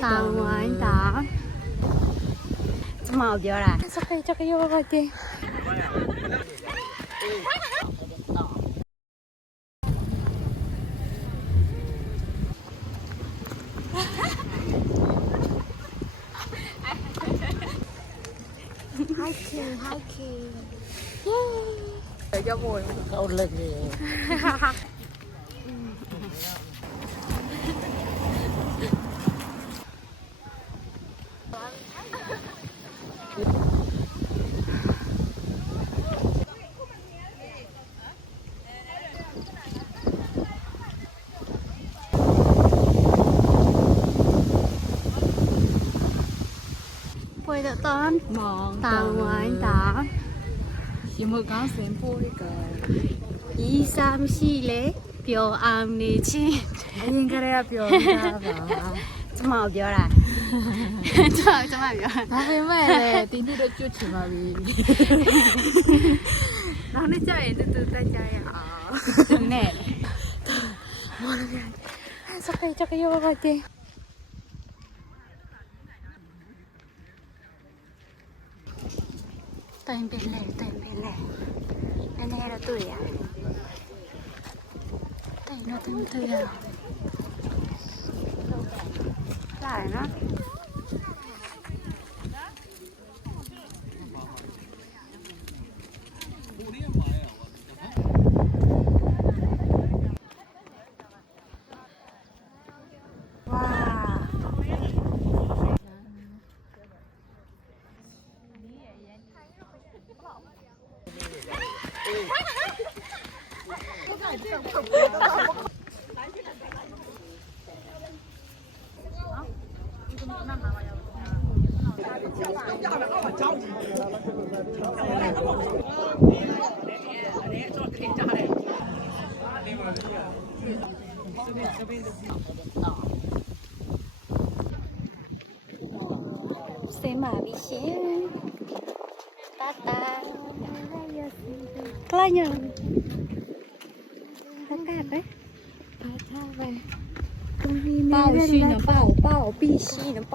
Tao ngoài đó màu vô là sao cây cho cái vô coi chị hiking để cho mùi câu lên gì quay được tên tao ngoài đó有冇講成波呢個2、3、4咧表暗你ချင်း應該咧表㗎吧？怎麼表啦？怎麼表？ဒါပေမဲ့လည်းဒီနေ့တော့ကျွတ်ချင်ပါပြီ။နောက်နေ့ကျရင်တူတူတက်ကြရအောင်။ တူနဲ့ စပိတ်ကြရောပါတဲ့ တိုင်ပင်လေနည်းနည်းတော့တွေ့ရတိုင်တော့တွေ့ရလာရနော်ဆေးမာပြီရှင်တာတာကလာညံဟုတ်ကဲ့ပဲပါထားပဲ公里没人来抱抱必须的抱